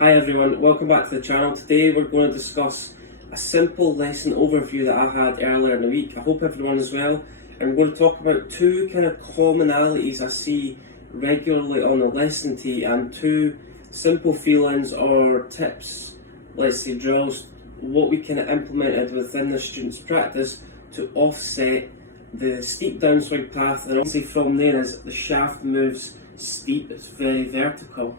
Hi everyone, welcome back to the channel. Today we're going to discuss a simple lesson overview that I had earlier in the week. I hope everyone is well, and we're going to talk about two kind of commonalities I see regularly on a lesson tee and two simple feelings or tips, let's say drills, what we kind of implemented within the student's practice to offset the steep downswing path. And obviously from there, as the shaft moves steep, it's very vertical.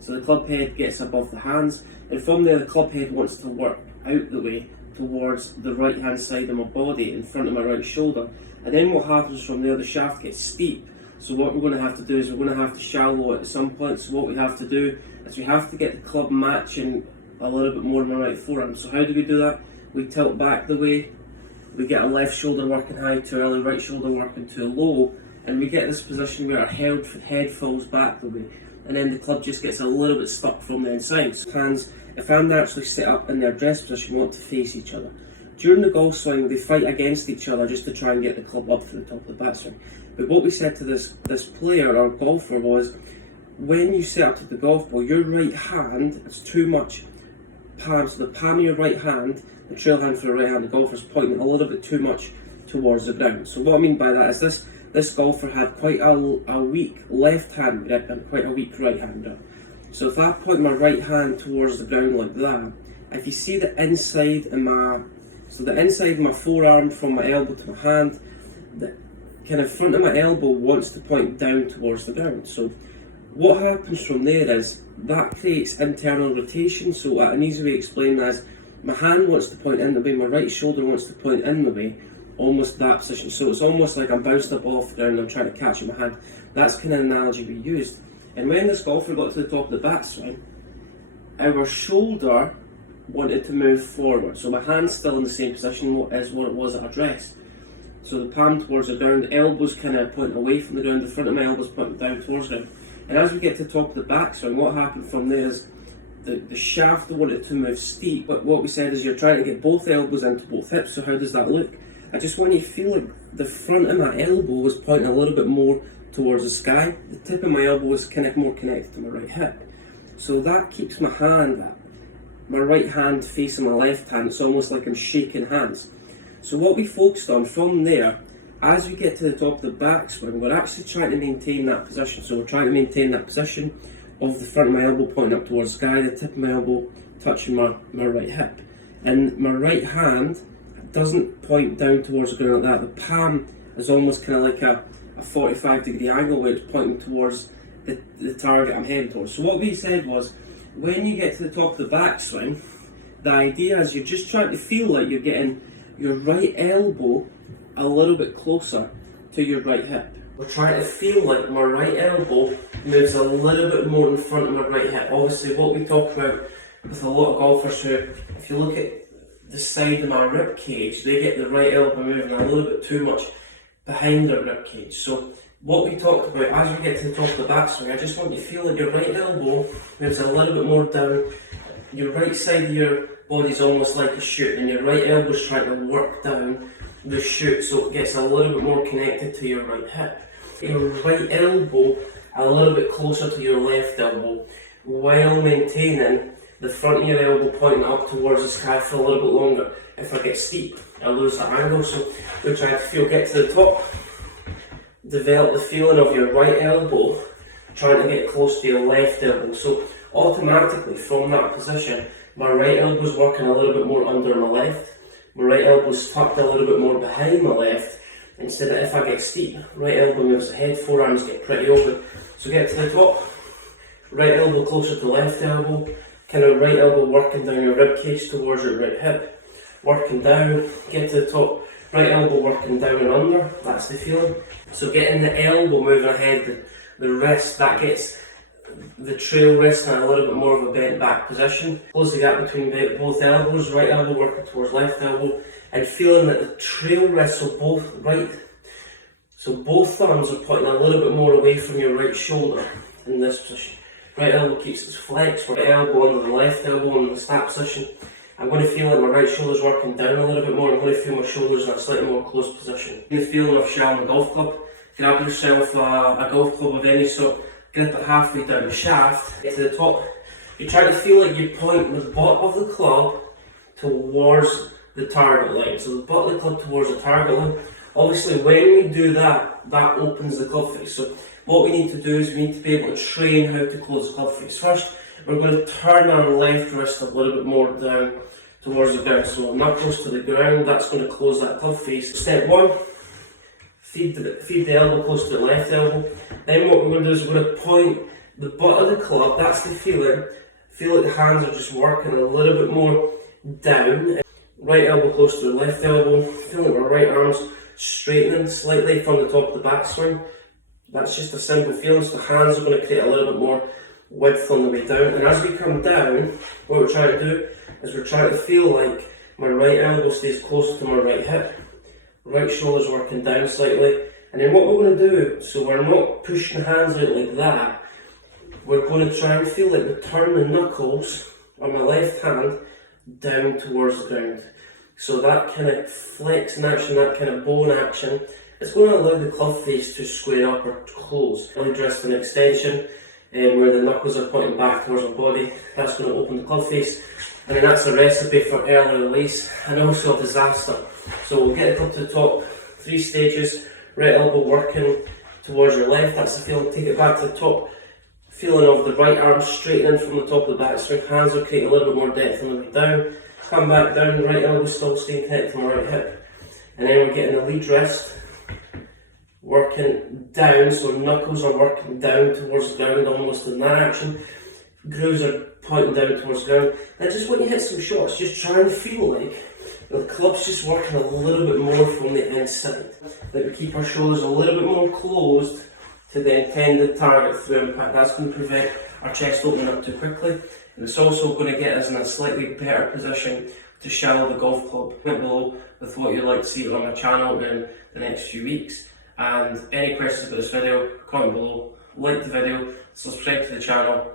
So the club head gets above the hands, and from there the club head wants to work out the way towards the right hand side of my body, in front of my right shoulder. And then what happens from there, the shaft gets steep. So what we're going to have to do is we're going to have to shallow it at some point. So what we have to do is we have to get the club matching a little bit more in my right forearm. So how do we do that? We tilt back the way, we get our left shoulder working high too early, right shoulder working too low, and we get this position where our head falls back the way. And then the club just gets a little bit stuck from the inside. So hands, if I'm naturally set up in their dress position, want to face each other. During the golf swing, they fight against each other just to try and get the club up to the top of the backswing. But what we said to this player or golfer was, when you set up to the golf ball, your right hand is too much palm. So the palm of your right hand, the trail hand for the right hand, the golfer is pointing a little bit too much towards the ground. So what I mean by that is this golfer had quite a weak left hand grip and quite a weak right hand grip. So if I point my right hand towards the ground like that, if you see the inside of the inside of my forearm from my elbow to my hand, the kind of front of my elbow wants to point down towards the ground. So what happens from there is that creates internal rotation. So an easy way to explain that is my hand wants to point in the way, my right shoulder wants to point in the way, almost that position. So it's almost like I'm bounced up off the ground and I'm trying to catch it with my hand. That's kind of an analogy we used. And when this golfer got to the top of the backswing, our shoulder wanted to move forward. So my hand's still in the same position as what it was at address. So the palm towards the ground, the elbows kind of pointing away from the ground, the front of my elbows pointing down towards the ground. And as we get to the top of the backswing, what happened from there is the shaft wanted to move steep, but what we said is you're trying to get both elbows into both hips. So how does that look? I just want you to feel like the front of my elbow was pointing a little bit more towards the sky. The tip of my elbow was kind of more connected to my right hip. So that keeps my right hand facing my left hand. It's almost like I'm shaking hands. So what we focused on from there, as we get to the top of the backswing, we're actually trying to maintain that position. So we're trying to maintain that position of the front of my elbow pointing up towards the sky, the tip of my elbow touching my right hip. And my right hand doesn't point down towards the ground like that. The palm is almost kind of like a 45-degree angle where it's pointing towards the target I'm heading towards. So what we said was, when you get to the top of the backswing, the idea is you're just trying to feel like you're getting your right elbow a little bit closer to your right hip. We're trying to feel like my right elbow moves a little bit more in front of my right hip. Obviously what we talk about with a lot of golfers who, if you look at the side of my rib cage, they get the right elbow moving a little bit too much behind their rib cage. So what we talked about, as we get to the top of the backswing, I just want you to feel like your right elbow moves a little bit more down. Your right side of your body is almost like a chute, and your right elbow is trying to work down the chute so it gets a little bit more connected to your right hip. Your right elbow a little bit closer to your left elbow, while maintaining the front of your elbow pointing up towards the sky for a little bit longer. If I get steep, I lose that angle. So we're trying to get to the top, develop the feeling of your right elbow, trying to get close to your left elbow. So automatically from that position, my right elbow is working a little bit more under my left. My right elbow is tucked a little bit more behind my left. Instead of if I get steep, right elbow moves ahead, forearms get pretty open. So get to the top, right elbow closer to left elbow, kind of right elbow working down your rib cage towards your right hip, working down, get to the top, right elbow working down and under, that's the feeling. So getting the elbow moving ahead, the wrist, that gets the trail wrist in a little bit more of a bent back position. Close the gap between both elbows, right elbow working towards left elbow, and feeling that the trail wrist, so both thumbs are pointing a little bit more away from your right shoulder in this position. Right elbow keeps its flex, right elbow under the left elbow in the snap position. I'm going to feel like my right shoulder's working down a little bit more. I'm going to feel my shoulders in a slightly more closed position. The feeling of shelling a golf club. Grab yourself a golf club of any sort, grip it halfway down the shaft, get to the top, You try to feel like you point the butt of the club towards the target line. So the butt of the club towards the target line. Obviously, when we do that, that opens the club face. So what we need to do is we need to be able to train how to close the club face. First, we're going to turn our left wrist a little bit more down towards the ground. So knuckles to the ground, that's going to close that club face. Step one, feed the elbow close to the left elbow. Then what we're going to do is we're going to point the butt of the club, that's the feeling. Feel like the hands are just working a little bit more down. Right elbow close to the left elbow. Feel like our right arm's straightening slightly from the top of the backswing. That's just a simple feeling. So the hands are going to create a little bit more width on the way down. And as we come down, what we're trying to do is we're trying to feel like my right elbow stays close to my right hip. Right shoulder's working down slightly. And then what we're going to do, so we're not pushing the hands out like that, we're going to try and feel like we turn the knuckles on my left hand down towards the ground. So that kind of flex in action, that kind of bow in action, it's going to allow the club face to square up or close. Really wrist an extension where the knuckles are pointing back towards the body. That's going to open the club face. And then that's a recipe for early release and also a disaster. So we'll get it up to the top, 3 stages, right elbow working towards your left, that's the feeling. Take it back to the top. Feeling of the right arm straightening from the top of the backswing, hands will create a little bit more depth on the way down. Come back down, right elbow still staying connected to my right hip. And then we're getting the lead wrist working down, so knuckles are working down towards the ground almost in that action. Grooves are pointing down towards the ground. And just when you hit some shots, just try and feel like the club's just working a little bit more from the inside. Like we keep our shoulders a little bit more closed to the intended target through impact. That's going to prevent our chest opening up too quickly, and it's also going to get us in a slightly better position to shallow the golf club. Comment below with what you'd like to see on my channel in the next few weeks, and any questions about this video, comment below, like the video, subscribe to the channel.